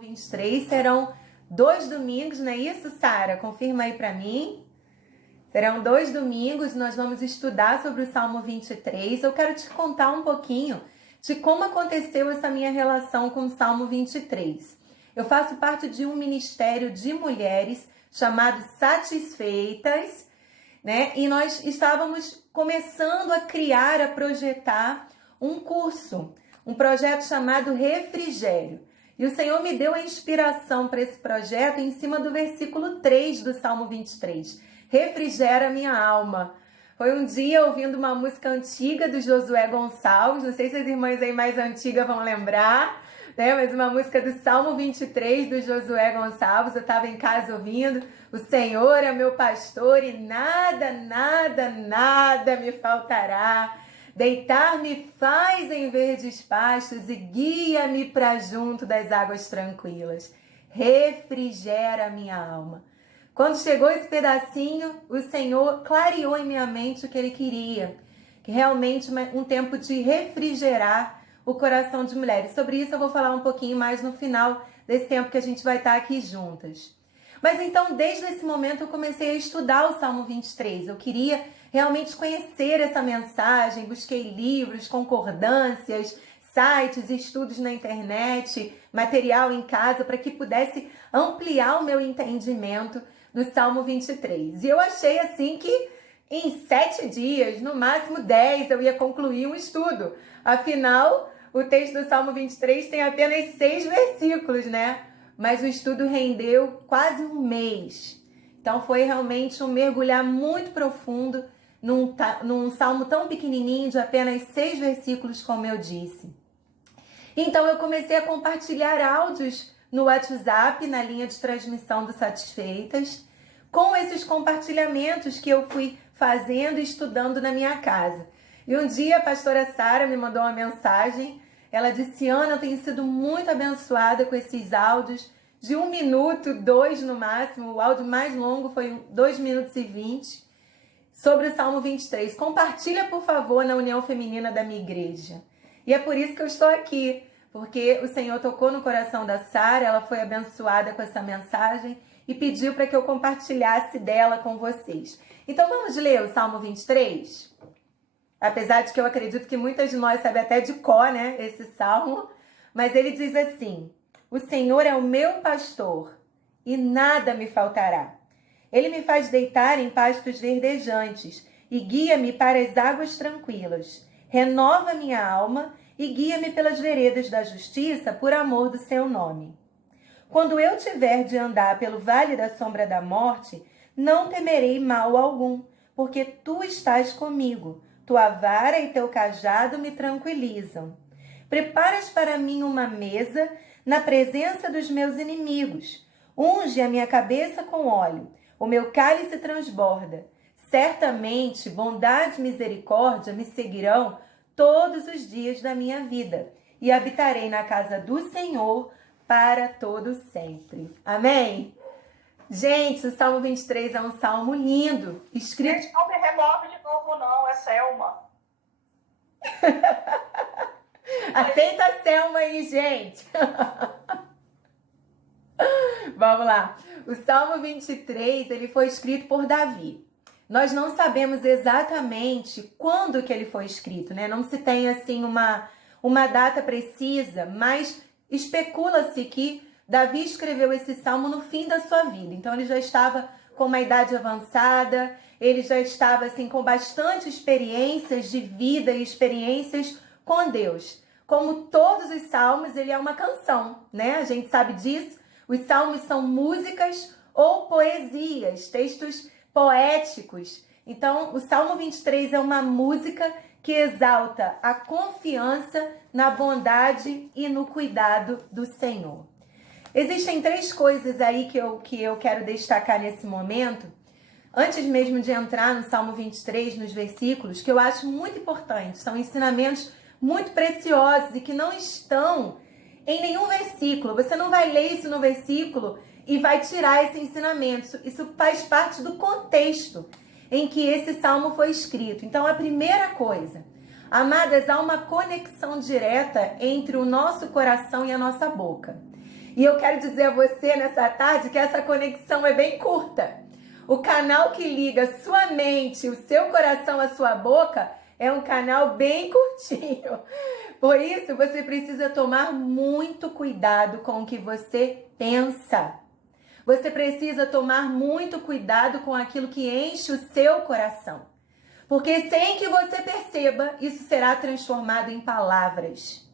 23 serão 2 domingos, não é isso, Sara? Confirma aí para mim. Serão 2 domingos, nós vamos estudar sobre o Salmo 23. Eu quero te contar um pouquinho de como aconteceu essa minha relação com o Salmo 23. Eu faço parte de um ministério de mulheres chamado Satisfeitas, né? E nós estávamos começando a criar, a projetar um curso, um projeto chamado Refrigério. E o Senhor me deu a inspiração para esse projeto em cima do versículo 3 do Salmo 23. Refrigera minha alma. Foi um dia ouvindo uma música antiga do Josué Gonçalves, não sei se as irmãs aí mais antigas vão lembrar, né? Mas uma música do Salmo 23 do Josué Gonçalves. Eu estava em casa ouvindo: o Senhor é meu pastor e nada, nada, nada me faltará. Deitar-me faz em verdes pastos e guia-me para junto das águas tranquilas. Refrigera a minha alma. Quando chegou esse pedacinho, o Senhor clareou em minha mente o que Ele queria. Que realmente um tempo de refrigerar o coração de mulheres. Sobre isso eu vou falar um pouquinho mais no final desse tempo que a gente vai estar aqui juntas. Mas então, desde esse momento, eu comecei a estudar o Salmo 23. Eu queria realmente conhecer essa mensagem, busquei livros, concordâncias, sites, estudos na internet, material em casa, para que pudesse ampliar o meu entendimento do Salmo 23. E eu achei assim que em 7 dias, no máximo 10, eu ia concluir um estudo. Afinal, o texto do Salmo 23 tem apenas 6 versículos, né? Mas o estudo rendeu quase um mês. Então foi realmente um mergulhar muito profundo num salmo tão pequenininho de apenas 6 versículos, como eu disse. Então eu comecei a compartilhar áudios no WhatsApp, na linha de transmissão do Satisfeitas, com esses compartilhamentos que eu fui fazendo e estudando na minha casa. E um dia a pastora Sara me mandou uma mensagem. Ela disse: Ana, eu tenho sido muito abençoada com esses áudios de 1 minuto, 2 no máximo. O áudio mais longo foi 2 minutos e 20, sobre o Salmo 23. Compartilha, por favor, na União Feminina da minha igreja. E é por isso que eu estou aqui, porque o Senhor tocou no coração da Sara, ela foi abençoada com essa mensagem e pediu para que eu compartilhasse dela com vocês. Então vamos ler o Salmo 23? Apesar de que eu acredito que muitas de nós sabem até de cor, né, esse salmo, mas ele diz assim: o Senhor é o meu pastor e nada me faltará. Ele me faz deitar em pastos verdejantes e guia-me para as águas tranquilas. Renova minha alma e guia-me pelas veredas da justiça por amor do seu nome. Quando eu tiver de andar pelo vale da sombra da morte, não temerei mal algum, porque tu estás comigo. Tua vara e teu cajado me tranquilizam. Preparas para mim uma mesa na presença dos meus inimigos. Unge a minha cabeça com óleo. O meu cálice transborda. Certamente, bondade e misericórdia me seguirão todos os dias da minha vida. E habitarei na casa do Senhor para todo sempre. Amém? Gente, o Salmo 23 é um salmo lindo, escrito... Gente, não me remove de novo não, é Selma. Aceita a Selma aí, gente. Vamos lá. O Salmo 23, ele foi escrito por Davi. Nós não sabemos exatamente quando que ele foi escrito, né? Não se tem, assim, uma data precisa, mas especula-se que Davi escreveu esse salmo no fim da sua vida. Então ele já estava com uma idade avançada, ele já estava assim com bastante experiências de vida e experiências com Deus. Como todos os salmos, ele é uma canção, né? A gente sabe disso. Os salmos são músicas ou poesias, textos poéticos. Então, o Salmo 23 é uma música que exalta a confiança na bondade e no cuidado do Senhor. Existem 3 coisas aí que eu quero destacar nesse momento, antes mesmo de entrar no Salmo 23, nos versículos, que eu acho muito importantes. São ensinamentos muito preciosos e que não estão em nenhum versículo. Você não vai ler isso no versículo e vai tirar esse ensinamento. Isso faz parte do contexto em que esse salmo foi escrito. Então, a primeira coisa, Amadas, há uma conexão direta entre o nosso coração e a nossa boca. E eu quero dizer a você nessa tarde que essa conexão é bem curta. O canal que liga sua mente, o seu coração à sua boca é um canal bem curtinho. Por isso, você precisa tomar muito cuidado com o que você pensa. Você precisa tomar muito cuidado com aquilo que enche o seu coração. Porque sem que você perceba, isso será transformado em palavras.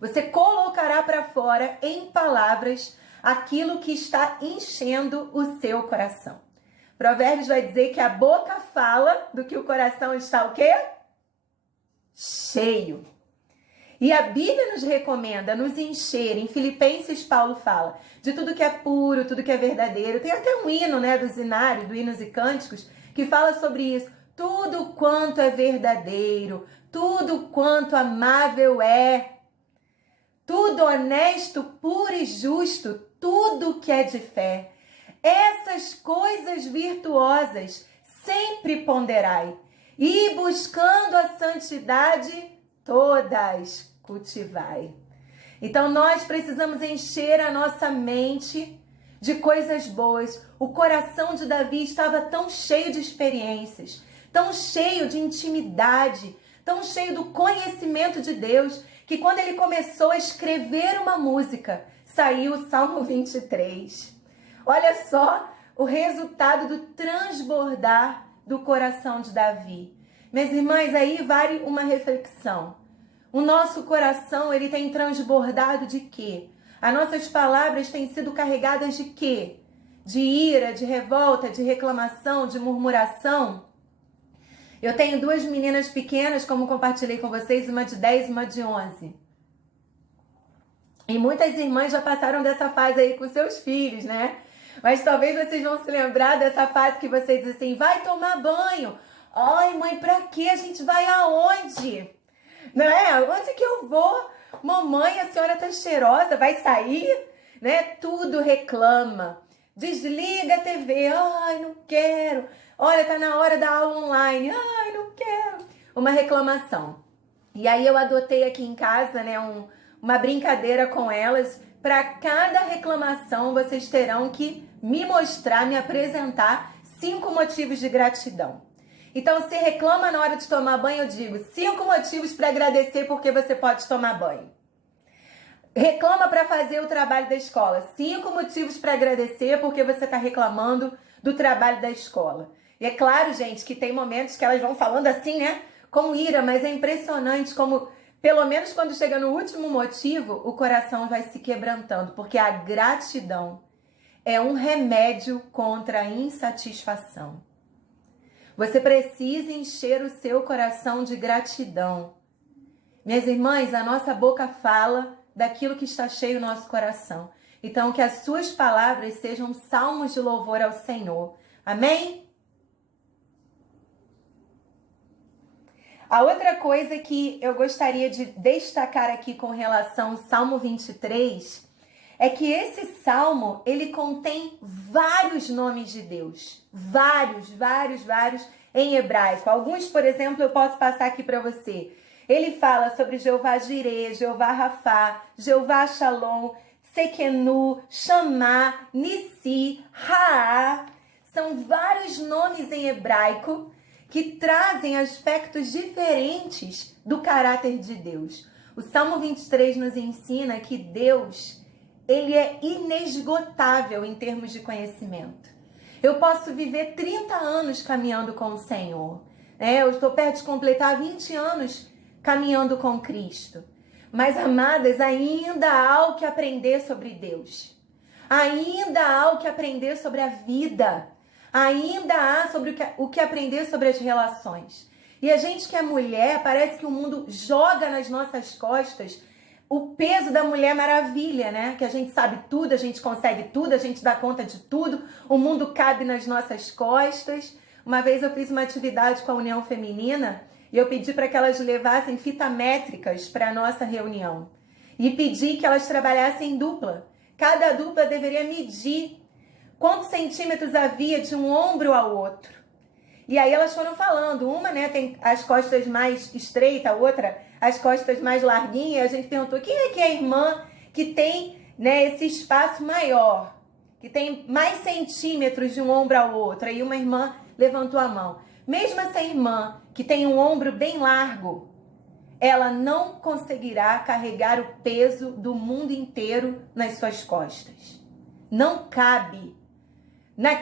Você colocará para fora em palavras aquilo que está enchendo o seu coração. Provérbios vai dizer que a boca fala do que o coração está o quê? Cheio. E a Bíblia nos recomenda nos encher, em Filipenses Paulo fala, de tudo que é puro, tudo que é verdadeiro. Tem até um hino, né, do Zinário, do Hinos e Cânticos, que fala sobre isso. Tudo quanto é verdadeiro, tudo quanto amável é, tudo honesto, puro e justo, tudo que é de fé. Essas coisas virtuosas sempre ponderai, e buscando a santidade, todas cultivai. Então nós precisamos encher a nossa mente de coisas boas. O coração de Davi estava tão cheio de experiências, tão cheio de intimidade, tão cheio do conhecimento de Deus, que quando ele começou a escrever uma música, saiu o Salmo 23. Olha só o resultado do transbordar do coração de Davi. Minhas irmãs, aí vale uma reflexão. O nosso coração, ele tem transbordado de quê? As nossas palavras têm sido carregadas de quê? De ira, de revolta, de reclamação, de murmuração? Eu tenho duas meninas pequenas, como compartilhei com vocês, uma de 10 e uma de 11. E muitas irmãs já passaram dessa fase aí com seus filhos, né? Mas talvez vocês vão se lembrar dessa fase que vocês dizem assim, vai tomar banho. Ai, mãe, pra quê? A gente vai aonde? Não é? Onde que eu vou? Mamãe, a senhora tá cheirosa, vai sair? Né? Tudo reclama. Desliga a TV. Ai, não quero. Olha, tá na hora da aula online. Ai, não quero. Uma reclamação. E aí eu adotei aqui em casa, né, uma brincadeira com elas. Para cada reclamação, vocês terão que me mostrar, me apresentar 5 motivos de gratidão. Então, se reclama na hora de tomar banho, eu digo 5 motivos para agradecer porque você pode tomar banho. Reclama para fazer o trabalho da escola. 5 motivos para agradecer porque você está reclamando do trabalho da escola. E é claro, gente, que tem momentos que elas vão falando assim, né? Com ira, mas é impressionante como, pelo menos quando chega no último motivo, o coração vai se quebrantando. Porque a gratidão é um remédio contra a insatisfação. Você precisa encher o seu coração de gratidão. Minhas irmãs, a nossa boca fala daquilo que está cheio no nosso coração. Então, que as suas palavras sejam salmos de louvor ao Senhor. Amém? A outra coisa que eu gostaria de destacar aqui com relação ao Salmo 23 é que esse salmo, ele contém vários nomes de Deus. Vários em hebraico. Alguns, por exemplo, eu posso passar aqui para você. Ele fala sobre Jeová Jireh, Jeová Rafá, Jeová Shalom, Sekenu, Chamá, Nissi, Raá. São vários nomes em hebraico que trazem aspectos diferentes do caráter de Deus. O Salmo 23 nos ensina que Deus, ele é inesgotável em termos de conhecimento. Eu posso viver 30 anos caminhando com o Senhor. Eu estou perto de completar 20 anos caminhando com Cristo. Mas, amadas, ainda há o que aprender sobre Deus. Ainda há o que aprender sobre a vida. Ainda há sobre o que aprender sobre as relações. E a gente que é mulher, parece que o mundo joga nas nossas costas o peso da Mulher Maravilha, né? Que a gente sabe tudo, a gente consegue tudo, a gente dá conta de tudo, o mundo cabe nas nossas costas. Uma vez eu fiz uma atividade com a União Feminina e eu pedi para que elas levassem fita métricas para a nossa reunião. E pedi que elas trabalhassem em dupla. Cada dupla deveria medir quantos centímetros havia de um ombro ao outro. E aí elas foram falando, uma, né, tem as costas mais estreitas, a outra as costas mais larguinhas. E a gente perguntou, quem é que é a irmã que tem, né, esse espaço maior, que tem mais centímetros de um ombro ao outro? Aí uma irmã levantou a mão. Mesmo essa irmã que tem um ombro bem largo, ela não conseguirá carregar o peso do mundo inteiro nas suas costas. Não cabe.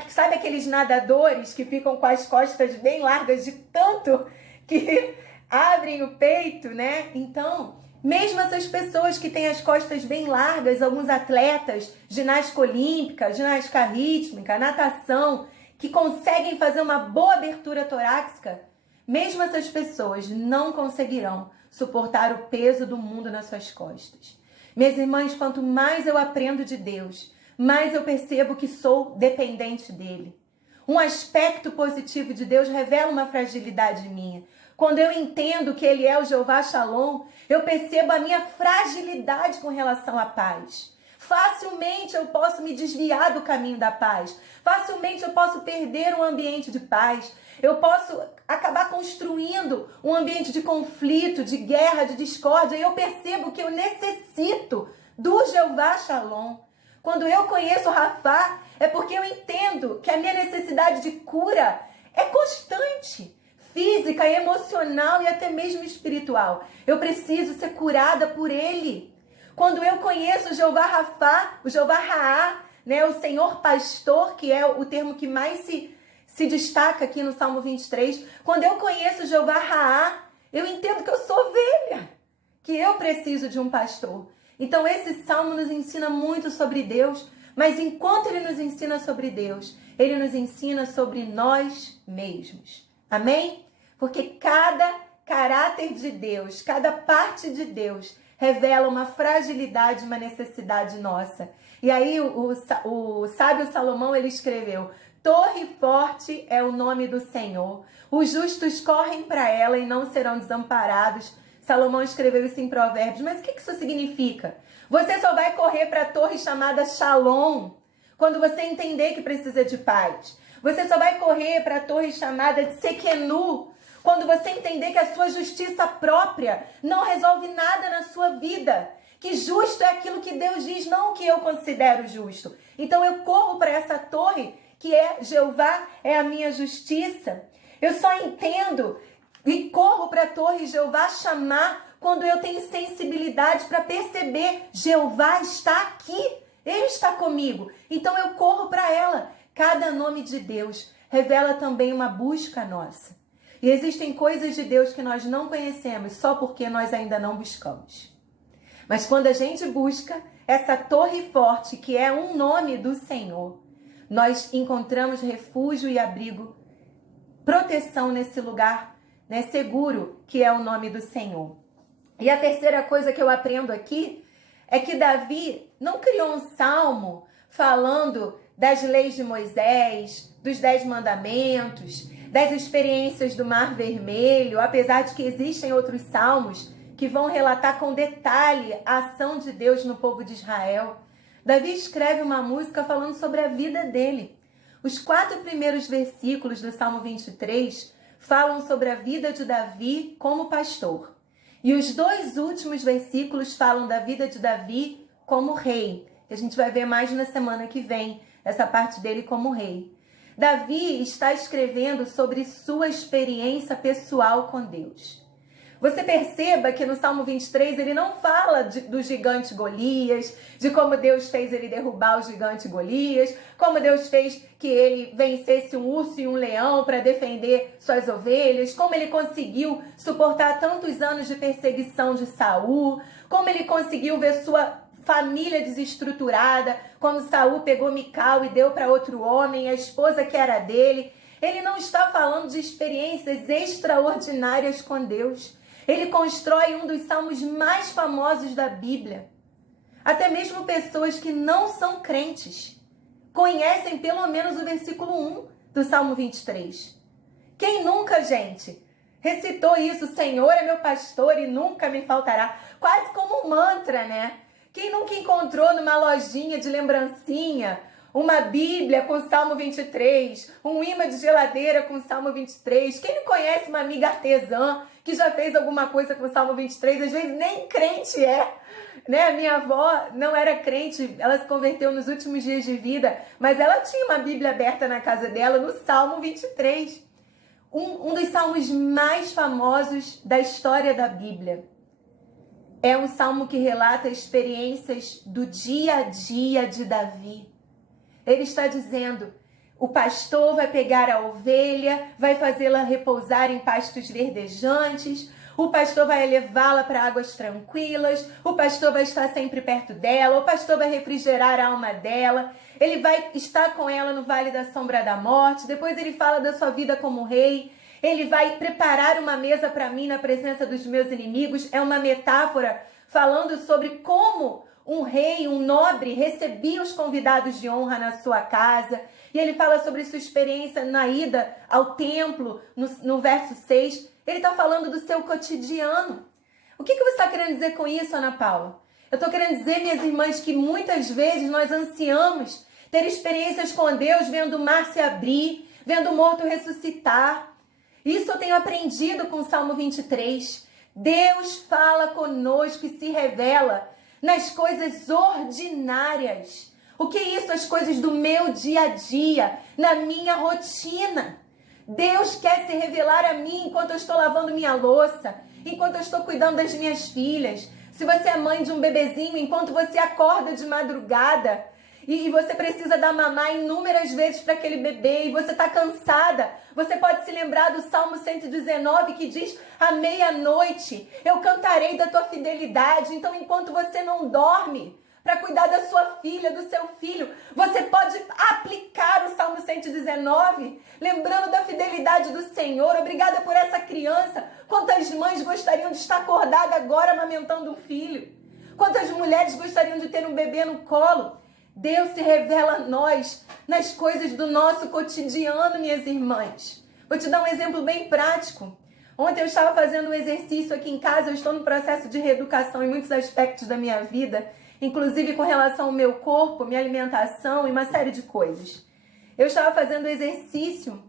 Sabe aqueles nadadores que ficam com as costas bem largas de tanto que abrem o peito, né? Então, mesmo essas pessoas que têm as costas bem largas, alguns atletas, ginástica olímpica, ginástica rítmica, natação, que conseguem fazer uma boa abertura torácica, mesmo essas pessoas não conseguirão suportar o peso do mundo nas suas costas. Minhas irmãs, quanto mais eu aprendo de Deus, mais eu percebo que sou dependente dele. Um aspecto positivo de Deus revela uma fragilidade minha. Quando eu entendo que ele é o Jeová Shalom, eu percebo a minha fragilidade com relação à paz. Facilmente eu posso me desviar do caminho da paz. Facilmente eu posso perder um ambiente de paz. Eu posso acabar construindo um ambiente de conflito, de guerra, de discórdia. E eu percebo que eu necessito do Jeová Shalom. Quando eu conheço o Rafá, é porque eu entendo que a minha necessidade de cura é constante. Física, emocional e até mesmo espiritual. Eu preciso ser curada por ele. Quando eu conheço o Jeová Rafá, o Jeová Raá, né, o Senhor Pastor, que é o termo que mais se destaca aqui no Salmo 23, quando eu conheço o Jeová Raá, eu entendo que eu sou ovelha, que eu preciso de um pastor. Então esse Salmo nos ensina muito sobre Deus, mas enquanto ele nos ensina sobre Deus, ele nos ensina sobre nós mesmos. Amém? Porque cada caráter de Deus, cada parte de Deus revela uma fragilidade, uma necessidade nossa. E aí o sábio Salomão, ele escreveu: torre forte é o nome do Senhor. Os justos correm para ela e não serão desamparados. Salomão escreveu isso em Provérbios. Mas o que isso significa? Você só vai correr para a torre chamada Shalom quando você entender que precisa de paz. Você só vai correr para a torre chamada de Sequenu quando você entender que a sua justiça própria não resolve nada na sua vida. Que justo é aquilo que Deus diz, não o que eu considero justo. Então eu corro para essa torre que é Jeová, é a minha justiça. Eu só entendo e corro para a torre Jeová chamar quando eu tenho sensibilidade para perceber: Jeová está aqui, ele está comigo. Então eu corro para ela. Cada nome de Deus revela também uma busca nossa. E existem coisas de Deus que nós não conhecemos só porque nós ainda não buscamos. Mas quando a gente busca essa torre forte, que é um nome do Senhor, nós encontramos refúgio e abrigo, proteção nesse lugar, né, seguro, que é o nome do Senhor. E a terceira coisa que eu aprendo aqui é que Davi não criou um salmo falando das leis de Moisés, dos 10 mandamentos, das experiências do Mar Vermelho, apesar de que existem outros salmos que vão relatar com detalhe a ação de Deus no povo de Israel. Davi escreve uma música falando sobre a vida dele. Os 4 primeiros versículos do Salmo 23 falam sobre a vida de Davi como pastor. E os 2 últimos versículos falam da vida de Davi como rei. A gente vai ver mais na semana que vem essa parte dele como rei. Davi está escrevendo sobre sua experiência pessoal com Deus. Você perceba que no Salmo 23 ele não fala do gigante Golias, de como Deus fez ele derrubar o gigante Golias, como Deus fez que ele vencesse um urso e um leão para defender suas ovelhas, como ele conseguiu suportar tantos anos de perseguição de Saul, como ele conseguiu ver sua família desestruturada, quando Saul pegou Mical e deu para outro homem, a esposa que era dele. Ele não está falando de experiências extraordinárias com Deus. Ele constrói um dos salmos mais famosos da Bíblia. Até mesmo pessoas que não são crentes conhecem pelo menos o versículo 1 do Salmo 23. Quem nunca, gente, recitou isso? O Senhor é meu pastor e nunca me faltará. Quase como um mantra, né? Quem nunca encontrou numa lojinha de lembrancinha uma Bíblia com o Salmo 23, um imã de geladeira com o Salmo 23. Quem não conhece uma amiga artesã que já fez alguma coisa com o Salmo 23? Às vezes nem crente é, né? A minha avó não era crente, ela se converteu nos últimos dias de vida, mas ela tinha uma Bíblia aberta na casa dela no Salmo 23. Um dos salmos mais famosos da história da Bíblia. É um salmo que relata experiências do dia a dia de Davi. Ele está dizendo: o pastor vai pegar a ovelha, vai fazê-la repousar em pastos verdejantes, o pastor vai levá-la para águas tranquilas, o pastor vai estar sempre perto dela, o pastor vai refrigerar a alma dela, ele vai estar com ela no vale da sombra da morte. Depois ele fala da sua vida como rei. Ele vai preparar uma mesa para mim na presença dos meus inimigos. É uma metáfora falando sobre como um rei, um nobre, recebia os convidados de honra na sua casa. E ele fala sobre sua experiência na ida ao templo, no verso 6. Ele está falando do seu cotidiano. O que você está querendo dizer com isso, Ana Paula? Eu estou querendo dizer, minhas irmãs, que muitas vezes nós ansiamos ter experiências com Deus, vendo o mar se abrir, vendo o morto ressuscitar. Isso eu tenho aprendido com o Salmo 23. Deus fala conosco e se revela nas coisas ordinárias. O que é isso? As coisas do meu dia a dia, na minha rotina. Deus quer se revelar a mim enquanto eu estou lavando minha louça, enquanto eu estou cuidando das minhas filhas. Se você é mãe de um bebezinho, enquanto você acorda de madrugada e você precisa dar mamar inúmeras vezes para aquele bebê e você está cansada, você pode se lembrar do Salmo 119 que diz: à meia-noite eu cantarei da tua fidelidade. Então, enquanto você não dorme para cuidar da sua filha, do seu filho, você pode aplicar o Salmo 119, lembrando da fidelidade do Senhor. Obrigada por essa criança. Quantas mães gostariam de estar acordada agora amamentando um filho? Quantas mulheres gostariam de ter um bebê no colo? Deus se revela a nós nas coisas do nosso cotidiano, minhas irmãs. Vou te dar um exemplo bem prático. Ontem eu estava fazendo um exercício aqui em casa. Eu estou no processo de reeducação em muitos aspectos da minha vida, inclusive com relação ao meu corpo, minha alimentação e uma série de coisas. Eu estava fazendo exercício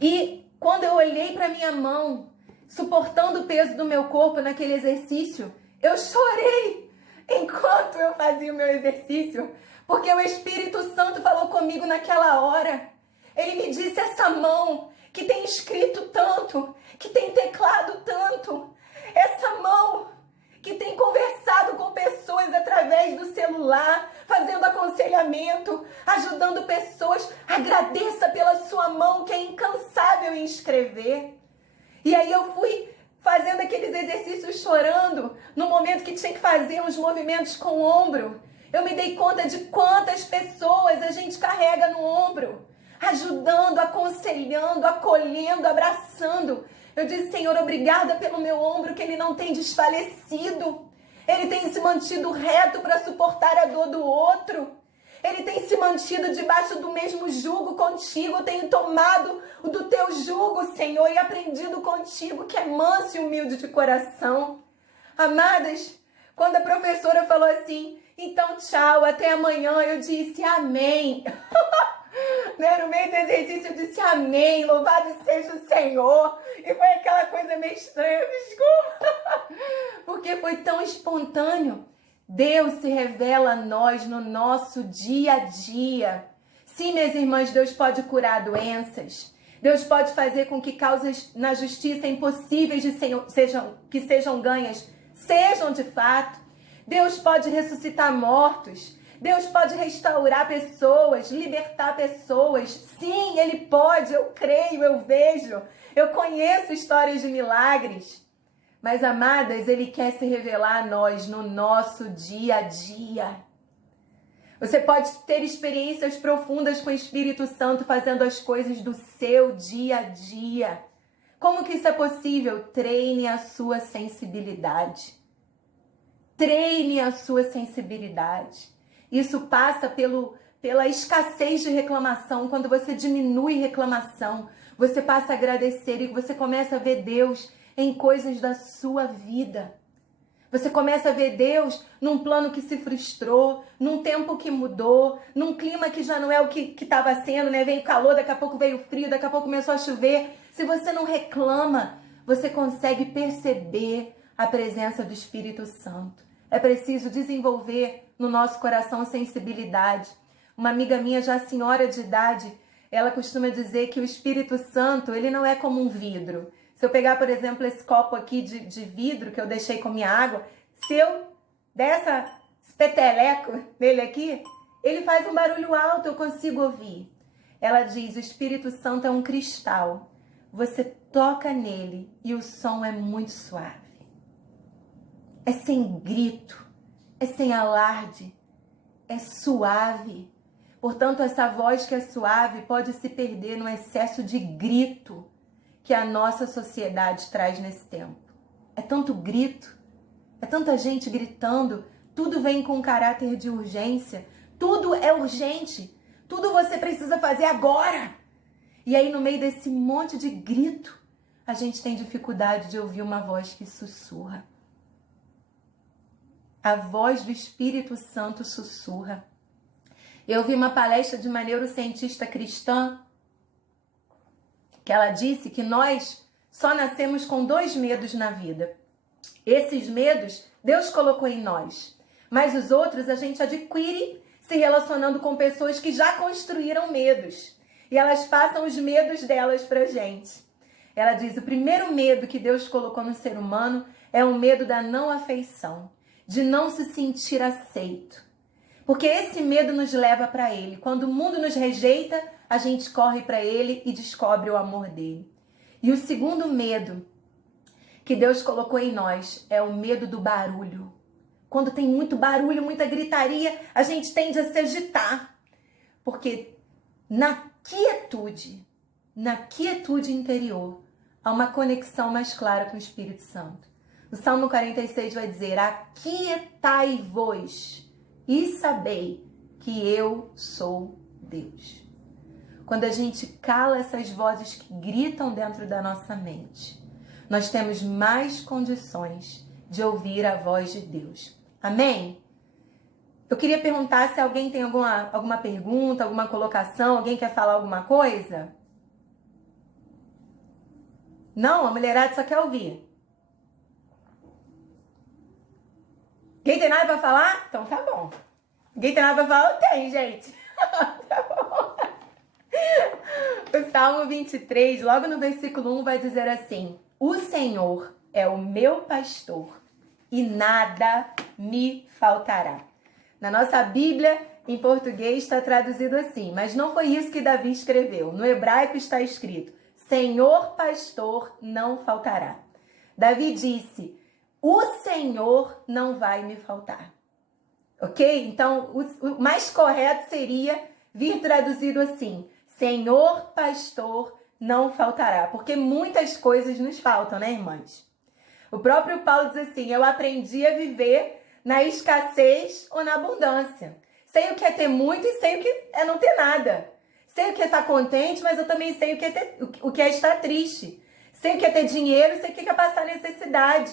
e quando eu olhei para minha mão, suportando o peso do meu corpo naquele exercício, eu chorei enquanto eu fazia o meu exercício, porque o Espírito Santo falou comigo naquela hora. Ele me disse: essa mão que tem escrito tanto, que tem teclado tanto, essa mão que tem conversado com pessoas através do celular, fazendo aconselhamento, ajudando pessoas, agradeça pela sua mão que é incansável em escrever. E aí eu fui fazendo aqueles exercícios chorando, no momento que tinha que fazer uns movimentos com o ombro. Eu me dei conta de quantas pessoas a gente carrega no ombro, ajudando, aconselhando, acolhendo, abraçando. Eu disse: Senhor, obrigada pelo meu ombro, que ele não tem desfalecido. Ele tem se mantido reto para suportar a dor do outro. Ele tem se mantido debaixo do mesmo jugo contigo. Eu tenho tomado o do teu jugo, Senhor, e aprendido contigo, que é manso e humilde de coração. Amadas, quando a professora falou assim: então tchau, até amanhã, eu disse amém. Né? No meio do exercício eu disse amém, louvado seja o Senhor. E foi aquela coisa meio estranha, desculpa, porque foi tão espontâneo. Deus se revela a nós no nosso dia a dia. Sim, minhas irmãs, Deus pode curar doenças. Deus pode fazer com que causas na justiça impossíveis que sejam ganhas, sejam de fato. Deus pode ressuscitar mortos. Deus pode restaurar pessoas, libertar pessoas. Sim, Ele pode, eu creio, eu vejo. Eu conheço histórias de milagres. Mas, amadas, Ele quer se revelar a nós no nosso dia a dia. Você pode ter experiências profundas com o Espírito Santo fazendo as coisas do seu dia a dia. Como que isso é possível? Treine a sua sensibilidade. Treine a sua sensibilidade. Isso passa pela escassez de reclamação. Quando você diminui reclamação, você passa a agradecer e você começa a ver Deus em coisas da sua vida. Você começa a ver Deus num plano que se frustrou, num tempo que mudou, num clima que já não é o que estava sendo, né? Veio calor, daqui a pouco veio frio, daqui a pouco começou a chover. Se você não reclama, você consegue perceber a presença do Espírito Santo. É preciso desenvolver no nosso coração sensibilidade. Uma amiga minha, já senhora de idade, ela costuma dizer que o Espírito Santo, ele não é como um vidro. Se eu pegar, por exemplo, esse copo aqui de vidro que eu deixei com minha água, se eu der esse peteleco nele aqui, ele faz um barulho alto, eu consigo ouvir. Ela diz, o Espírito Santo é um cristal. Você toca nele e o som é muito suave. É sem grito, é sem alarde, é suave. Portanto, essa voz que é suave pode se perder no excesso de grito que a nossa sociedade traz nesse tempo. É tanto grito, é tanta gente gritando, tudo vem com caráter de urgência, tudo é urgente, tudo você precisa fazer agora. E aí, no meio desse monte de grito, a gente tem dificuldade de ouvir uma voz que sussurra. A voz do Espírito Santo sussurra. Eu vi uma palestra de uma neurocientista cristã que ela disse que nós só nascemos com 2 medos na vida. Esses medos Deus colocou em nós, mas os outros a gente adquire se relacionando com pessoas que já construíram medos e elas passam os medos delas pra gente. Ela diz, o primeiro medo que Deus colocou no ser humano é o medo da não afeição, de não se sentir aceito. Porque esse medo nos leva para Ele. Quando o mundo nos rejeita, a gente corre para Ele e descobre o amor dele. E o segundo medo que Deus colocou em nós é o medo do barulho. Quando tem muito barulho, muita gritaria, a gente tende a se agitar. Porque na quietude interior, há uma conexão mais clara com o Espírito Santo. O Salmo 46 vai dizer, aquietai-vos e sabei que eu sou Deus. Quando a gente cala essas vozes que gritam dentro da nossa mente, nós temos mais condições de ouvir a voz de Deus. Amém? Eu queria perguntar se alguém tem alguma pergunta, alguma colocação, alguém quer falar alguma coisa? Não? A mulherada só quer ouvir. Ninguém tem nada pra falar? Então tá bom. Ninguém tem nada pra falar? Tem, gente. Tá bom. O Salmo 23, logo no versículo 1, vai dizer assim, o Senhor é o meu pastor e nada me faltará. Na nossa Bíblia, em português, está traduzido assim, mas não foi isso que Davi escreveu. No hebraico está escrito, Senhor pastor não faltará. Davi disse, o Senhor não vai me faltar. Ok? Então, o mais correto seria vir traduzido assim, Senhor pastor não faltará. Porque muitas coisas nos faltam, né, irmãs? O próprio Paulo diz assim, eu aprendi a viver na escassez ou na abundância. Sei o que é ter muito e sei o que é não ter nada. Sei o que é estar contente, mas eu também sei o que é estar triste. Sei o que é ter dinheiro, sei o que é passar necessidade.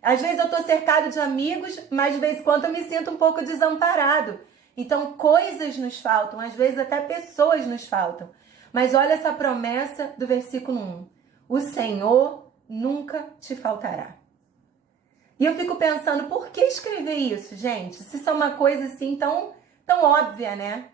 Às vezes eu estou cercado de amigos, mas de vez em quando eu me sinto um pouco desamparado. Então coisas nos faltam, às vezes até pessoas nos faltam. Mas olha essa promessa do versículo 1. O Senhor nunca te faltará. E eu fico pensando, por que escrever isso, gente? Se isso é uma coisa assim tão óbvia, né?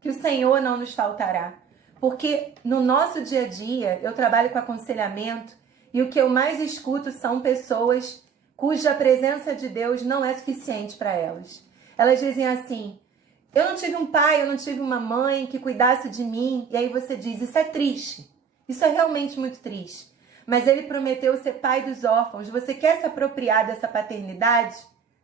Que o Senhor não nos faltará. Porque no nosso dia a dia, eu trabalho com aconselhamento e o que eu mais escuto são pessoas cuja presença de Deus não é suficiente para elas. Elas dizem assim, eu não tive um pai, eu não tive uma mãe que cuidasse de mim. E aí você diz, isso é triste. Isso é realmente muito triste. Mas ele prometeu ser pai dos órfãos. Você quer se apropriar dessa paternidade?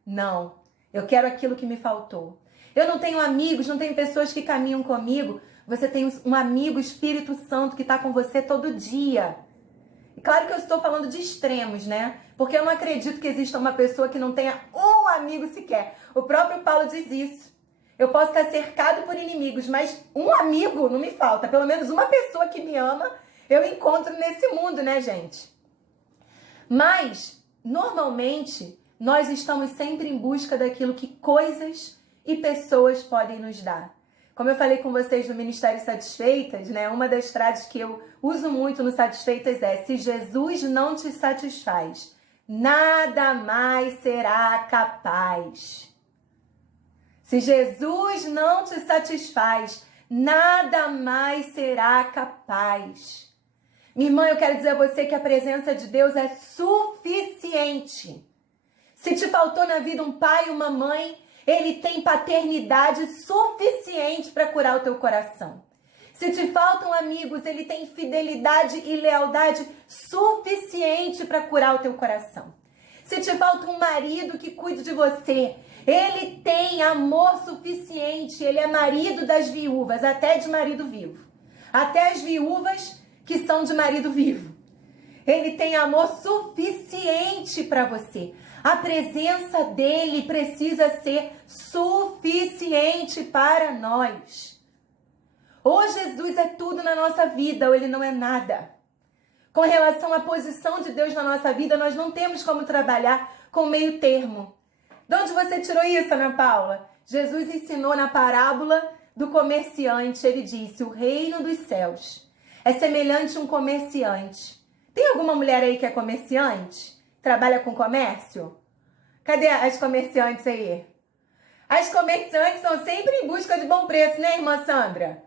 Não. Eu quero aquilo que me faltou. Eu não tenho amigos, não tenho pessoas que caminham comigo. Você tem um amigo, Espírito Santo, que está com você todo dia. E claro que eu estou falando de extremos, né? Porque eu não acredito que exista uma pessoa que não tenha um amigo sequer. O próprio Paulo diz isso. Eu posso estar cercado por inimigos, mas um amigo não me falta. Pelo menos uma pessoa que me ama, eu encontro nesse mundo, né, gente? Mas, normalmente, nós estamos sempre em busca daquilo que coisas e pessoas podem nos dar. Como eu falei com vocês no Ministério Satisfeitas, né? Uma das frases que eu uso muito no Satisfeitas é: se Jesus não te satisfaz, nada mais será capaz. Se Jesus não te satisfaz, nada mais será capaz. Minha irmã, eu quero dizer a você que a presença de Deus é suficiente. Se te faltou na vida um pai e uma mãe, Ele tem paternidade suficiente para curar o teu coração. Se te faltam amigos, Ele tem fidelidade e lealdade suficiente para curar o teu coração. Se te falta um marido que cuide de você, Ele tem amor suficiente. Ele é marido das viúvas, até de marido vivo. Até as viúvas que são de marido vivo. Ele tem amor suficiente para você. A presença dele precisa ser suficiente para nós. Ou Jesus é tudo na nossa vida, ou ele não é nada. Com relação à posição de Deus na nossa vida, nós não temos como trabalhar com meio termo. De onde você tirou isso, Ana Paula? Jesus ensinou na parábola do comerciante. Ele disse: o reino dos céus é semelhante a um comerciante. Tem alguma mulher aí que é comerciante? Trabalha com comércio? Cadê as comerciantes aí? As comerciantes estão sempre em busca de bom preço, né, irmã Sandra?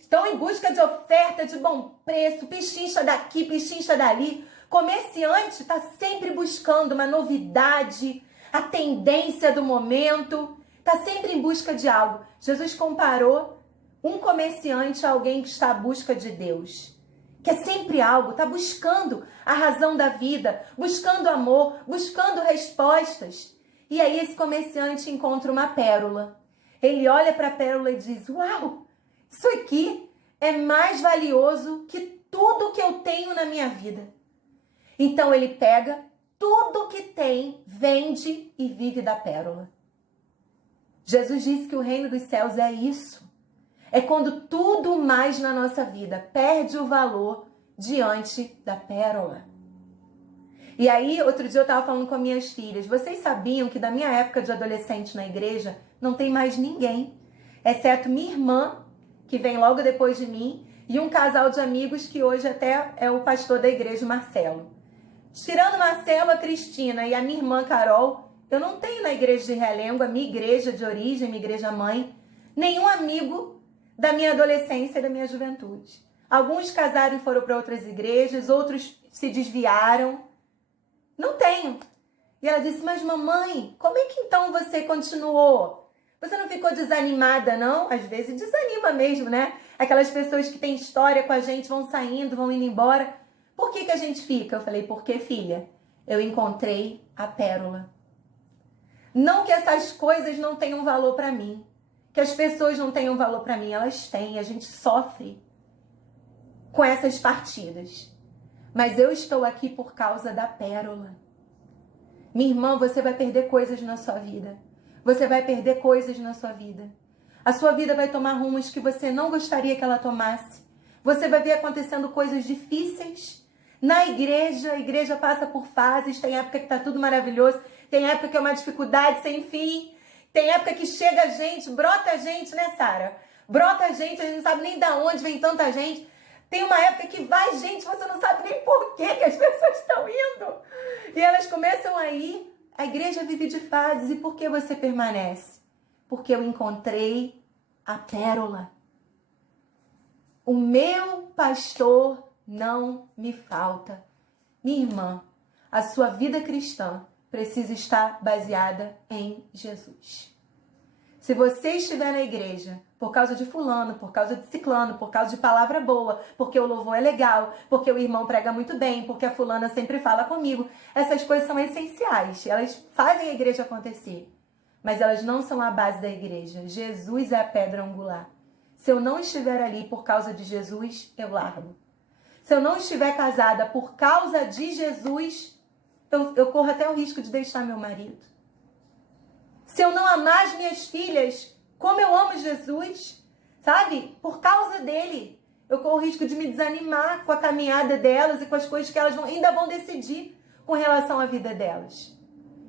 Estão em busca de oferta de bom preço, pechincha daqui, pechincha dali. Comerciante está sempre buscando uma novidade, a tendência do momento. Está sempre em busca de algo. Jesus comparou um comerciante a alguém que está à busca de Deus. Que é sempre algo, está buscando a razão da vida, buscando amor, buscando respostas. E aí esse comerciante encontra uma pérola. Ele olha para a pérola e diz: uau, isso aqui é mais valioso que tudo que eu tenho na minha vida. Então ele pega tudo que tem, vende e vive da pérola. Jesus disse que o reino dos céus é isso. É quando tudo mais na nossa vida perde o valor diante da pérola. E aí, outro dia eu estava falando com as minhas filhas. Vocês sabiam que da minha época de adolescente na igreja, não tem mais ninguém, exceto minha irmã, que vem logo depois de mim, e um casal de amigos que hoje até é o pastor da igreja, Marcelo. Tirando Marcelo, a Cristina e a minha irmã Carol, eu não tenho na igreja de Realengo, a minha igreja de origem, minha igreja mãe, nenhum amigo da minha adolescência e da minha juventude. Alguns casaram e foram para outras igrejas, outros se desviaram. Não tenho. E ela disse: mas mamãe, como é que então você continuou? Você não ficou desanimada, não? Às vezes desanima mesmo, né? Aquelas pessoas que têm história com a gente, vão saindo, vão indo embora. Por que a gente fica? Eu falei: porque, filha, eu encontrei a pérola. Não que essas coisas não tenham valor para mim. Que as pessoas não tenham valor para mim, elas têm. A gente sofre com essas partidas. Mas eu estou aqui por causa da pérola. Minha irmã, você vai perder coisas na sua vida. Você vai perder coisas na sua vida. A sua vida vai tomar rumos que você não gostaria que ela tomasse. Você vai ver acontecendo coisas difíceis. Na igreja, a igreja passa por fases. Tem época que está tudo maravilhoso. Tem época que é uma dificuldade sem fim. Tem época que chega gente, brota gente, né, Sara? Brota gente, a gente não sabe nem de onde vem tanta gente. Tem uma época que vai gente, você não sabe nem por que as pessoas estão indo. E elas começam a ir. A igreja vive de fases. E por que você permanece? Porque eu encontrei a pérola. O meu pastor não me falta. Minha irmã, a sua vida cristã precisa estar baseada em Jesus. Se você estiver na igreja por causa de fulano, por causa de ciclano, por causa de palavra boa, porque o louvor é legal, porque o irmão prega muito bem, porque a fulana sempre fala comigo, essas coisas são essenciais. Elas fazem a igreja acontecer, mas elas não são a base da igreja. Jesus é a pedra angular. Se eu não estiver ali por causa de Jesus, eu largo. Se eu não estiver casada por causa de Jesus, eu corro até o risco de deixar meu marido. Se eu não amar as minhas filhas como eu amo Jesus, sabe? Por causa dele, eu corro o risco de me desanimar com a caminhada delas e com as coisas que elas ainda vão decidir com relação à vida delas.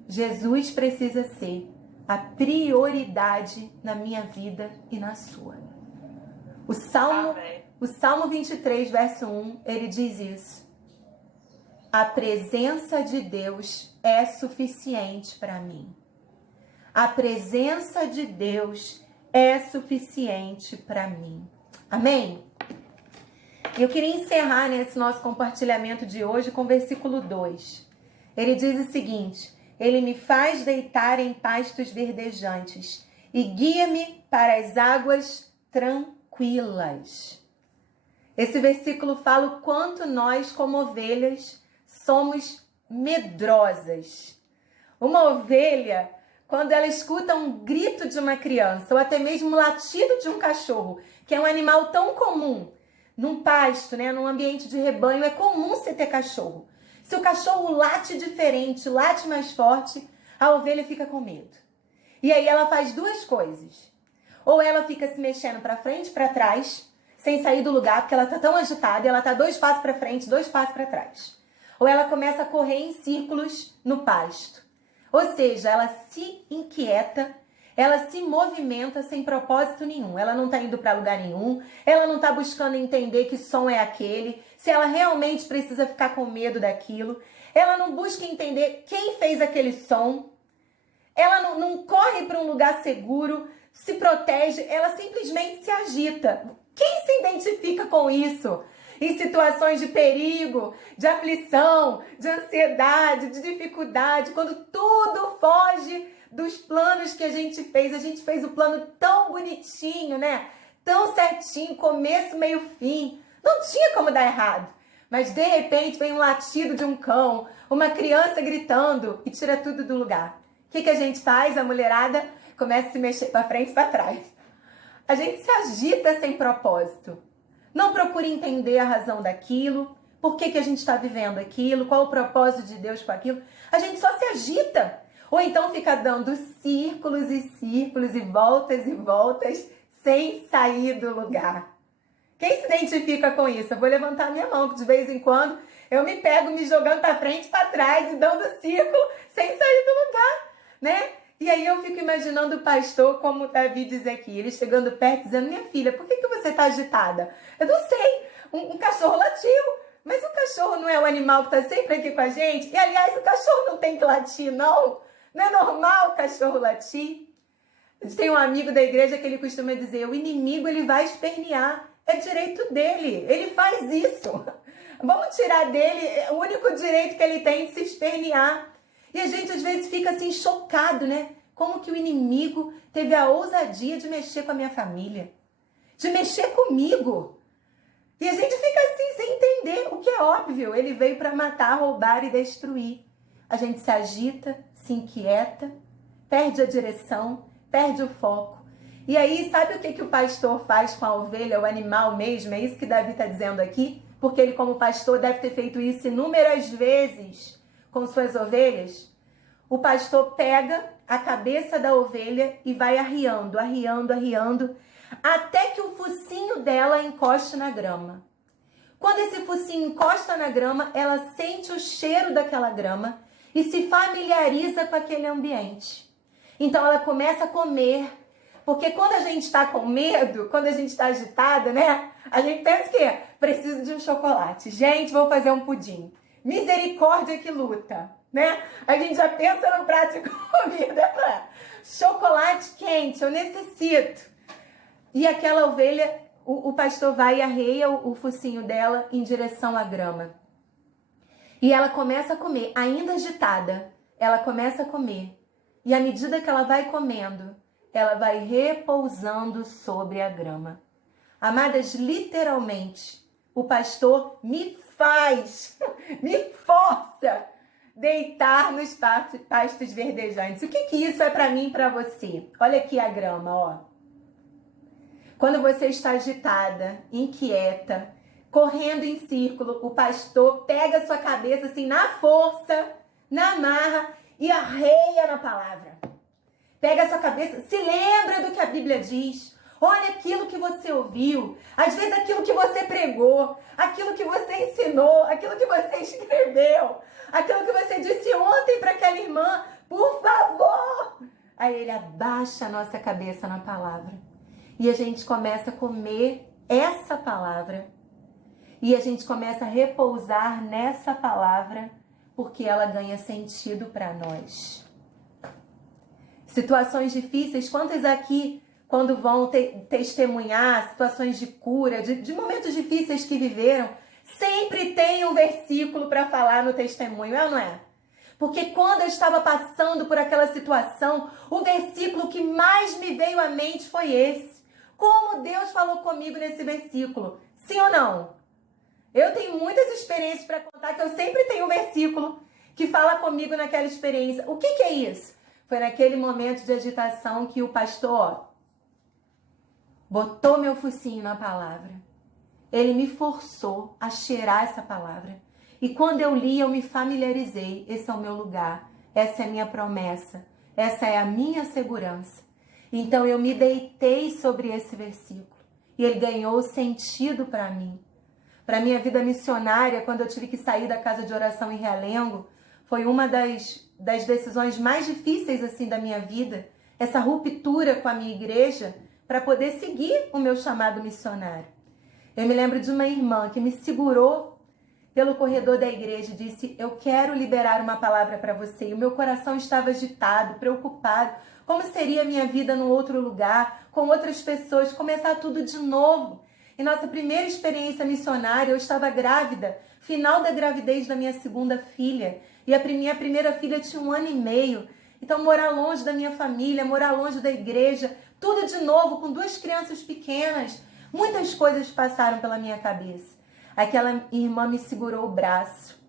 Jesus precisa ser a prioridade na minha vida e na sua. O Salmo 23, verso 1, ele diz isso. A presença de Deus é suficiente para mim. A presença de Deus é suficiente para mim. Amém? Eu queria encerrar nesse nosso compartilhamento de hoje com o versículo 2. Ele diz o seguinte: Ele me faz deitar em pastos verdejantes e guia-me para as águas tranquilas. Esse versículo fala o quanto nós, como ovelhas, somos medrosas. Uma ovelha, quando ela escuta um grito de uma criança ou até mesmo o latido de um cachorro, que é um animal tão comum, num pasto, né, num ambiente de rebanho, é comum você ter cachorro. Se o cachorro late diferente, late mais forte, a ovelha fica com medo. E aí ela faz duas coisas. Ou ela fica se mexendo para frente e para trás, sem sair do lugar, porque ela tá tão agitada, e ela tá 2 passos para frente, 2 passos para trás. Ou ela começa a correr em círculos no pasto. Ou seja, ela se inquieta, ela se movimenta sem propósito nenhum. Ela não está indo para lugar nenhum, ela não está buscando entender que som é aquele, se ela realmente precisa ficar com medo daquilo. Ela não busca entender quem fez aquele som. Ela não corre para um lugar seguro, se protege, ela simplesmente se agita. Quem se identifica com isso? Em situações de perigo, de aflição, de ansiedade, de dificuldade, quando tudo foge dos planos que a gente fez o plano tão bonitinho, né? Tão certinho, começo, meio, fim. Não tinha como dar errado. Mas de repente vem um latido de um cão, uma criança gritando e tira tudo do lugar. O que a gente faz? A mulherada começa a se mexer para frente e para trás. A gente se agita sem propósito. Não procura entender a razão daquilo, por que a gente está vivendo aquilo, qual o propósito de Deus com aquilo. A gente só se agita. Ou então fica dando círculos e círculos e voltas sem sair do lugar. Quem se identifica com isso? Eu vou levantar minha mão, que de vez em quando eu me pego me jogando para frente e para trás e dando círculo sem sair do lugar, né? E aí eu fico imaginando o pastor, como o Davi diz aqui, ele chegando perto dizendo: minha filha, por que você está agitada? Eu não sei, um cachorro latiu, mas o cachorro não é o animal que está sempre aqui com a gente? E aliás, o cachorro não tem que latir, não? Não é normal o cachorro latir? A gente tem um amigo da igreja que ele costuma dizer: o inimigo ele vai espernear, é direito dele, ele faz isso. Vamos tirar dele o único direito que ele tem de se espernear. E a gente às vezes fica assim chocado, né? Como que o inimigo teve a ousadia de mexer com a minha família, de mexer comigo. E a gente fica assim sem entender, o que é óbvio, ele veio para matar, roubar e destruir. A gente se agita, se inquieta, perde a direção, perde o foco. E aí, sabe o que o pastor faz com a ovelha, o animal mesmo? É isso que Davi está dizendo aqui? Porque ele, como pastor, deve ter feito isso inúmeras vezes com suas ovelhas. O pastor pega a cabeça da ovelha e vai arriando, até que o focinho dela encoste na grama. Quando esse focinho encosta na grama, ela sente o cheiro daquela grama e se familiariza com aquele ambiente. Então ela começa a comer, porque quando a gente está com medo, quando a gente está agitada, né? A gente pensa que preciso de um chocolate. Gente, vou fazer um pudim. Misericórdia que luta, né? A gente já pensa no prato de comida. Chocolate quente, eu necessito. E aquela ovelha, o pastor vai e arreia o focinho dela em direção à grama. E ela começa a comer, ainda agitada, ela começa a comer. E à medida que ela vai comendo, ela vai repousando sobre a grama. Amadas, literalmente, o pastor me força deitar nos pastos verdejantes. O que isso é para mim e para você? Olha aqui a grama, ó. Quando você está agitada, inquieta, correndo em círculo, o pastor pega a sua cabeça assim na força, na marra e arreia na palavra. Pega a sua cabeça, se lembra do que a Bíblia diz. Olha aquilo que você ouviu, às vezes aquilo que você pregou, aquilo que você ensinou, aquilo que você escreveu, aquilo que você disse ontem para aquela irmã. Por Aí ele abaixa a nossa cabeça na palavra. E a gente começa a comer essa palavra. E a gente começa a repousar nessa palavra, porque ela ganha sentido para nós. Situações difíceis, quantos aqui, quando vão testemunhar situações de cura, de momentos difíceis que viveram, sempre tem um versículo para falar no testemunho, é ou não é? Porque quando eu estava passando por aquela situação, o versículo que mais me veio à mente foi esse. Como Deus falou comigo nesse versículo? Sim ou não? Eu tenho muitas experiências para contar, que eu sempre tenho um versículo que fala comigo naquela experiência. O que é isso? Foi naquele momento de agitação que o pastor botou meu focinho na palavra. Ele me forçou a cheirar essa palavra. E quando eu li, eu me familiarizei. Esse é o meu lugar. Essa é a minha promessa. Essa é a minha segurança. Então eu me deitei sobre esse versículo. E ele ganhou sentido para mim. Para minha vida missionária, quando eu tive que sair da casa de oração em Realengo, foi uma das decisões mais difíceis assim da minha vida. Essa ruptura com a minha igreja para poder seguir o meu chamado missionário. Eu me lembro de uma irmã que me segurou pelo corredor da igreja e disse: eu quero liberar uma palavra para você. E o meu coração estava agitado, preocupado. Como seria a minha vida num outro lugar, com outras pessoas, começar tudo de novo. Em nossa primeira experiência missionária, eu estava grávida, final da gravidez da minha segunda filha. E a minha primeira filha tinha 1 ano e meio. Então, morar longe da minha família, morar longe da igreja, tudo de novo, com 2 crianças pequenas. Muitas coisas passaram pela minha cabeça. Aquela irmã me segurou o braço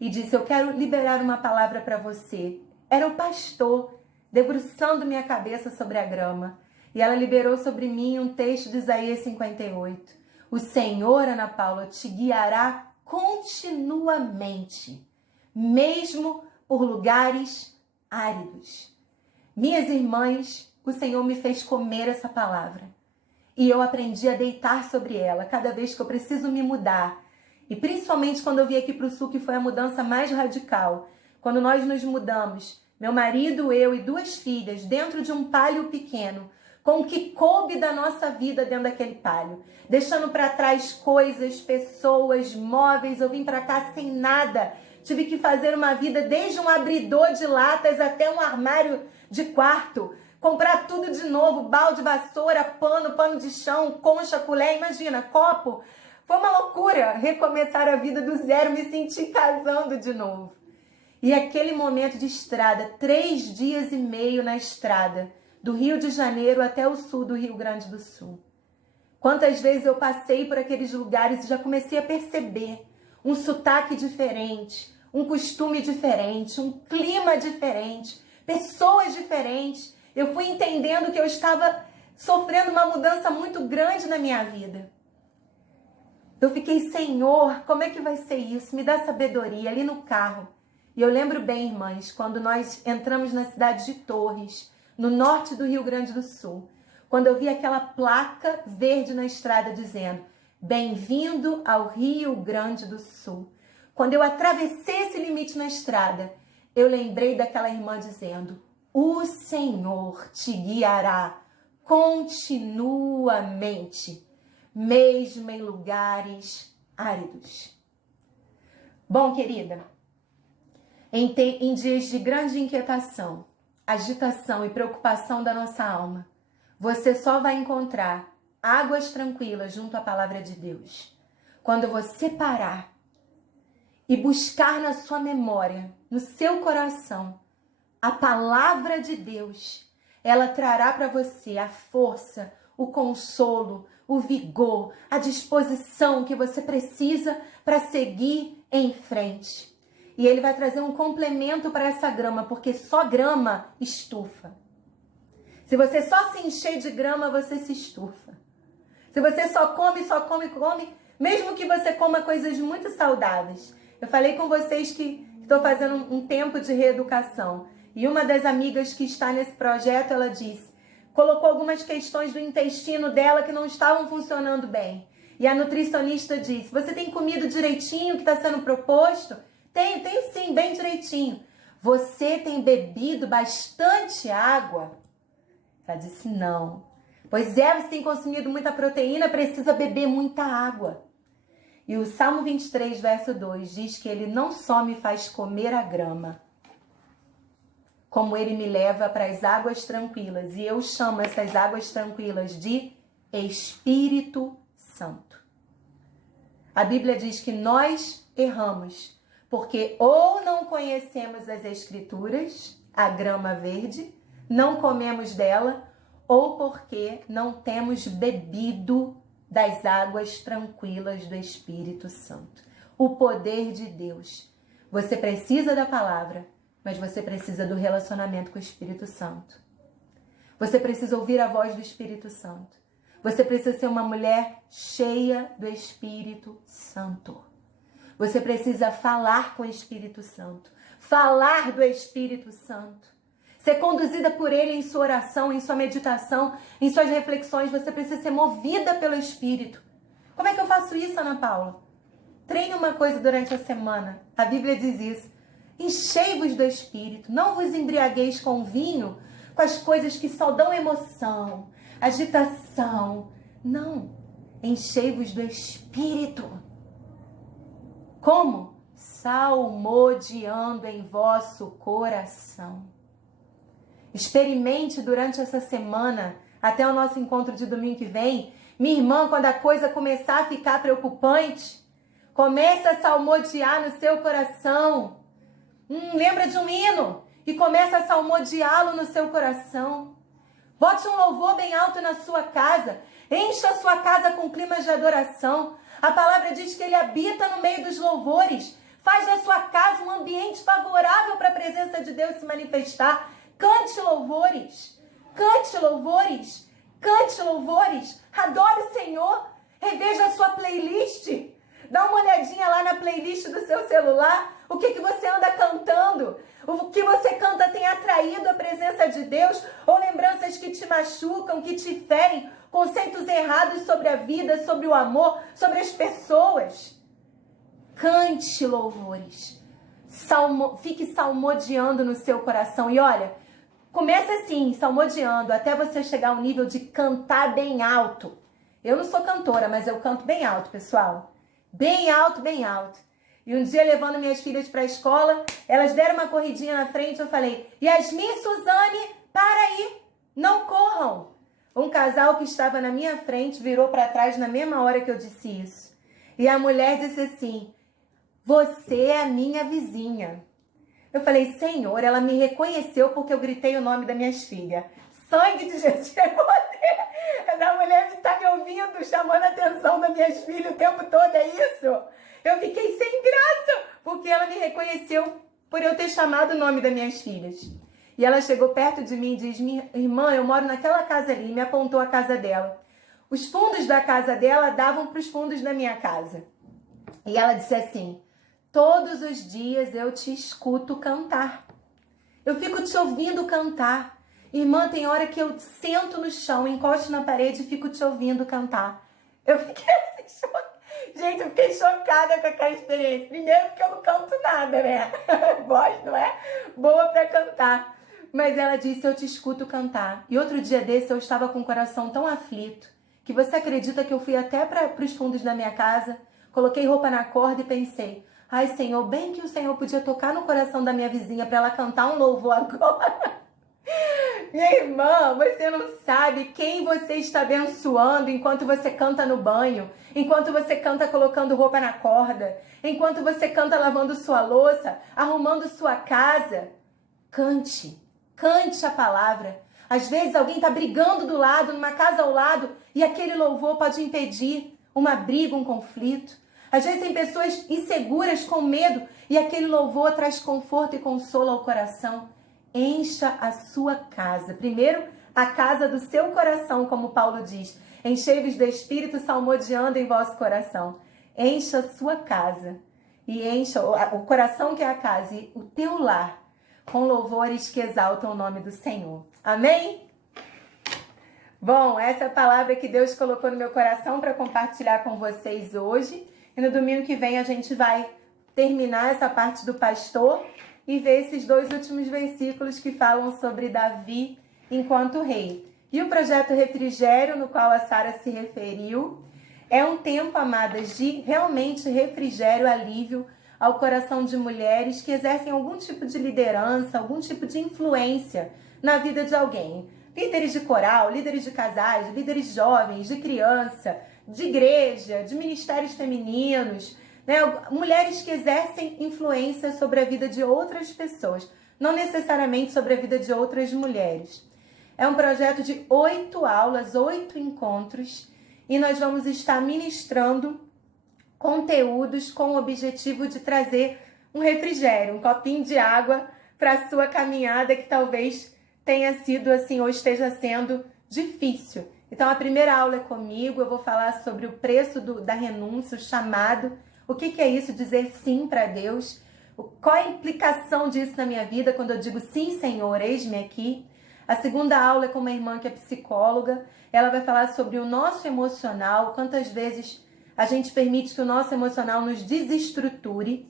e disse: eu quero liberar uma palavra para você. Era o pastor, debruçando minha cabeça sobre a grama. E ela liberou sobre mim um texto de Isaías 58. O Senhor, Ana Paula, te guiará continuamente, mesmo por lugares áridos. Minhas irmãs, o Senhor me fez comer essa palavra. E eu aprendi a deitar sobre ela cada vez que eu preciso me mudar. E principalmente quando eu vim aqui para o sul, que foi a mudança mais radical. Quando nós nos mudamos, meu marido, eu e 2 filhas, dentro de um palio pequeno, com o que coube da nossa vida dentro daquele palio. Deixando para trás coisas, pessoas, móveis. Eu vim para cá sem nada. Tive que fazer uma vida desde um abridor de latas até um armário de quarto. Comprar tudo de novo, balde, vassoura, pano de chão, concha, colher, imagina, copo. Foi uma loucura recomeçar a vida do zero, me sentir casando de novo. E aquele momento de estrada, 3 dias e meio na estrada, do Rio de Janeiro até o sul do Rio Grande do Sul. Quantas vezes eu passei por aqueles lugares e já comecei a perceber um sotaque diferente, um costume diferente, um clima diferente, pessoas diferentes. Eu fui entendendo que eu estava sofrendo uma mudança muito grande na minha vida. Eu fiquei: Senhor, como é que vai ser isso? Me dá sabedoria ali no carro. E eu lembro bem, irmãs, quando nós entramos na cidade de Torres, no norte do Rio Grande do Sul, quando eu vi aquela placa verde na estrada dizendo: bem-vindo ao Rio Grande do Sul. Quando eu atravessei esse limite na estrada, eu lembrei daquela irmã dizendo: o Senhor te guiará continuamente, mesmo em lugares áridos. Bom, querida, em dias de grande inquietação, agitação e preocupação da nossa alma, você só vai encontrar águas tranquilas junto à palavra de Deus quando você parar e buscar na sua memória, no seu coração, a palavra de Deus. Ela trará para você a força, o consolo, o vigor, a disposição que você precisa para seguir em frente. E ele vai trazer um complemento para essa grama, porque só grama estufa. Se você só se encher de grama, você se estufa. Se você só come, mesmo que você coma coisas muito saudáveis. Eu falei com vocês que estou fazendo um tempo de reeducação. E uma das amigas que está nesse projeto, ela disse, colocou algumas questões do intestino dela que não estavam funcionando bem. E a nutricionista disse: você tem comido direitinho o que está sendo proposto? Tenho sim, bem direitinho. Você tem bebido bastante água? Ela disse, não. Pois é, você tem consumido muita proteína, precisa beber muita água. E o Salmo 23, verso 2 diz que ele não só me faz comer a grama, como ele me leva para as águas tranquilas. E eu chamo essas águas tranquilas de Espírito Santo. A Bíblia diz que nós erramos, porque ou não conhecemos as Escrituras, a grama verde, não comemos dela, ou porque não temos bebido das águas tranquilas do Espírito Santo. O poder de Deus. Você precisa da palavra, mas você precisa do relacionamento com o Espírito Santo. Você precisa ouvir a voz do Espírito Santo. Você precisa ser uma mulher cheia do Espírito Santo. Você precisa falar com o Espírito Santo. Falar do Espírito Santo. Ser conduzida por ele em sua oração, em sua meditação, em suas reflexões. Você precisa ser movida pelo Espírito. Como é que eu faço isso, Ana Paula? Treine uma coisa durante a semana. A Bíblia diz isso. Enchei-vos do Espírito. Não vos embriagueis com vinho, com as coisas que só dão emoção, agitação. Não. Enchei-vos do Espírito. Como? Salmodiando em vosso coração. Experimente durante essa semana, até o nosso encontro de domingo que vem. Minha irmã, quando a coisa começar a ficar preocupante, comece a salmodiar no seu coração. Lembra de um hino e comece a salmodiá-lo no seu coração. Bote um louvor bem alto na sua casa. Encha a sua casa com climas de adoração. A palavra diz que ele habita no meio dos louvores. Faz da sua casa um ambiente favorável para a presença de Deus se manifestar. Cante louvores, cante louvores, cante louvores, adore o Senhor, reveja a sua playlist, dá uma olhadinha lá na playlist do seu celular, o que você anda cantando, o que você canta tem atraído a presença de Deus, ou lembranças que te machucam, que te ferem, conceitos errados sobre a vida, sobre o amor, sobre as pessoas. Cante louvores, fique salmodiando no seu coração e olha, comece assim, salmodiando, até você chegar ao nível de cantar bem alto. Eu não sou cantora, mas eu canto bem alto, pessoal. Bem alto, bem alto. E um dia, levando minhas filhas para a escola, elas deram uma corridinha na frente, eu falei, Yasmin e Suzane, para aí, não corram. Um casal que estava na minha frente virou para trás na mesma hora que eu disse isso. E a mulher disse assim, você é a minha vizinha. Eu falei, Senhor, ela me reconheceu porque eu gritei o nome das minhas filhas. Sangue de Jesus é poder. Essa mulher está me ouvindo, chamando a atenção das minhas filhas o tempo todo, é isso? Eu fiquei sem graça, porque ela me reconheceu por eu ter chamado o nome das minhas filhas. E ela chegou perto de mim e diz, minha irmã, eu moro naquela casa ali, e me apontou a casa dela. Os fundos da casa dela davam para os fundos da minha casa. E ela disse assim, todos os dias eu te escuto cantar. Eu fico te ouvindo cantar. Irmã, tem hora que eu sento no chão, encosto na parede e fico te ouvindo cantar. Eu fiquei assim, chocada. Gente, eu fiquei chocada com aquela experiência. Primeiro porque eu não canto nada, né? Voz não é boa pra cantar. Mas ela disse, eu te escuto cantar. E outro dia desse eu estava com o coração tão aflito, que você acredita que eu fui até para os fundos da minha casa, coloquei roupa na corda e pensei, ai, Senhor, bem que o Senhor podia tocar no coração da minha vizinha para ela cantar um louvor agora. Minha irmã, você não sabe quem você está abençoando enquanto você canta no banho, enquanto você canta colocando roupa na corda, enquanto você canta lavando sua louça, arrumando sua casa. Cante, cante a palavra. Às vezes alguém está brigando do lado, numa casa ao lado, e aquele louvor pode impedir uma briga, um conflito. Às vezes tem pessoas inseguras, com medo, e aquele louvor traz conforto e consolo ao coração. Encha a sua casa. Primeiro, a casa do seu coração, como Paulo diz. Enchei-vos do Espírito, salmodiando em vosso coração. Encha a sua casa. E encha o coração que é a casa e o teu lar com louvores que exaltam o nome do Senhor. Amém? Bom, essa é a palavra que Deus colocou no meu coração para compartilhar com vocês hoje. E no domingo que vem a gente vai terminar essa parte do pastor e ver esses 2 últimos versículos que falam sobre Davi enquanto rei. E o projeto Refrigério, no qual a Sara se referiu, é um tempo, amadas, de realmente refrigério, alívio ao coração de mulheres que exercem algum tipo de liderança, algum tipo de influência na vida de alguém. Líderes de coral, líderes de casais, líderes jovens, de criança, de igreja, de ministérios femininos, né? Mulheres que exercem influência sobre a vida de outras pessoas, não necessariamente sobre a vida de outras mulheres. É um projeto de 8 aulas, 8 encontros, e nós vamos estar ministrando conteúdos com o objetivo de trazer um refrigério, um copinho de água para a sua caminhada que talvez tenha sido assim ou esteja sendo difícil. Então a primeira aula é comigo, eu vou falar sobre o preço da renúncia, o chamado, o que é isso, dizer sim para Deus, qual a implicação disso na minha vida quando eu digo sim, Senhor, eis-me aqui. A segunda aula é com uma irmã que é psicóloga, ela vai falar sobre o nosso emocional, quantas vezes a gente permite que o nosso emocional nos desestruture.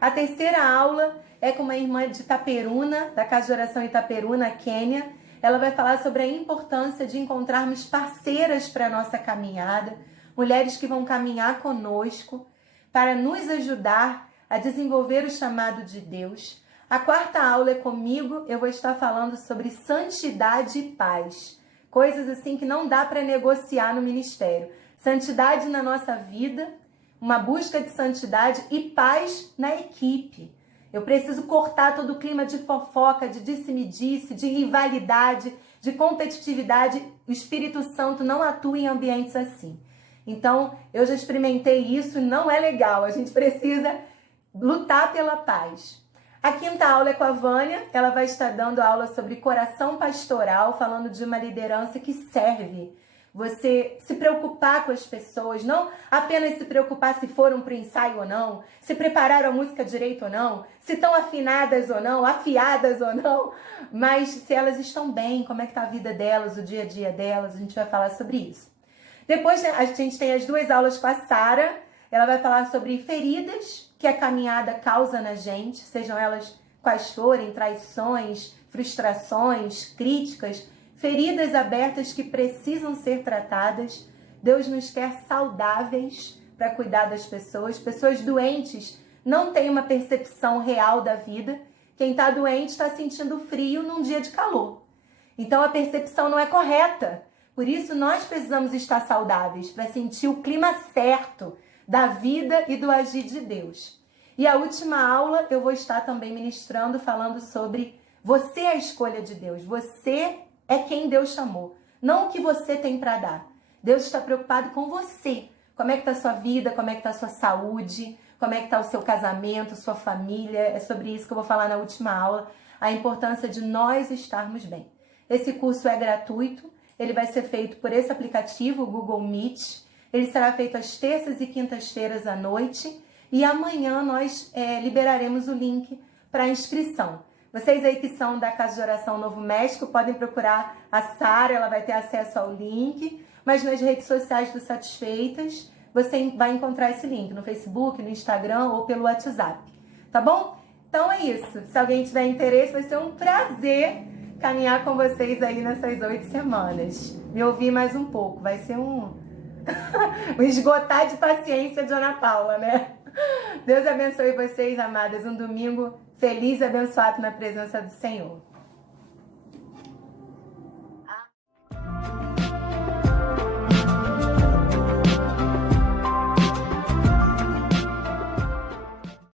A terceira aula é com uma irmã de Itaperuna, da Casa de Oração Itaperuna, Quênia. Ela vai falar sobre a importância de encontrarmos parceiras para a nossa caminhada, mulheres que vão caminhar conosco para nos ajudar a desenvolver o chamado de Deus. A quarta aula é comigo, eu vou estar falando sobre santidade e paz. Coisas assim que não dá para negociar no ministério. Santidade na nossa vida, uma busca de santidade e paz na equipe. Eu preciso cortar todo o clima de fofoca, de disse-me-disse, de rivalidade, de competitividade. O Espírito Santo não atua em ambientes assim. Então, eu já experimentei isso, não é legal. A gente precisa lutar pela paz. A quinta aula é com a Vânia, ela vai estar dando aula sobre coração pastoral, falando de uma liderança que serve. Você se preocupar com as pessoas, não apenas se preocupar se foram para o ensaio ou não, se prepararam a música direito ou não, se estão afinadas ou não, afiadas ou não, mas se elas estão bem, como é que está a vida delas, o dia a dia delas, a gente vai falar sobre isso. Depois a gente tem as 2 aulas com a Sara, ela vai falar sobre feridas que a caminhada causa na gente, sejam elas quais forem, traições, frustrações, críticas, feridas abertas que precisam ser tratadas. Deus nos quer saudáveis para cuidar das pessoas. Pessoas doentes não têm uma percepção real da vida. Quem está doente está sentindo frio num dia de calor. Então a percepção não é correta. Por isso nós precisamos estar saudáveis para sentir o clima certo da vida e do agir de Deus. E a última aula eu vou estar também ministrando, falando sobre você é a escolha de Deus. Você é quem Deus chamou, não o que você tem para dar. Deus está preocupado com você. Como é que está a sua vida, como é que está a sua saúde, como é que está o seu casamento, sua família. É sobre isso que eu vou falar na última aula, a importância de nós estarmos bem. Esse curso é gratuito, ele vai ser feito por esse aplicativo, o Google Meet. Ele será feito às terças e quintas-feiras à noite e amanhã nós liberaremos o link para inscrição. Vocês aí que são da Casa de Oração Novo México podem procurar a Sara, ela vai ter acesso ao link, mas nas redes sociais do Satisfeitas você vai encontrar esse link no Facebook, no Instagram ou pelo WhatsApp, tá bom? Então é isso, se alguém tiver interesse vai ser um prazer caminhar com vocês aí nessas 8 semanas. Me ouvir mais um pouco, vai ser um esgotar de paciência de Ana Paula, né? Deus abençoe vocês, amadas, um domingo feliz e abençoado na presença do Senhor.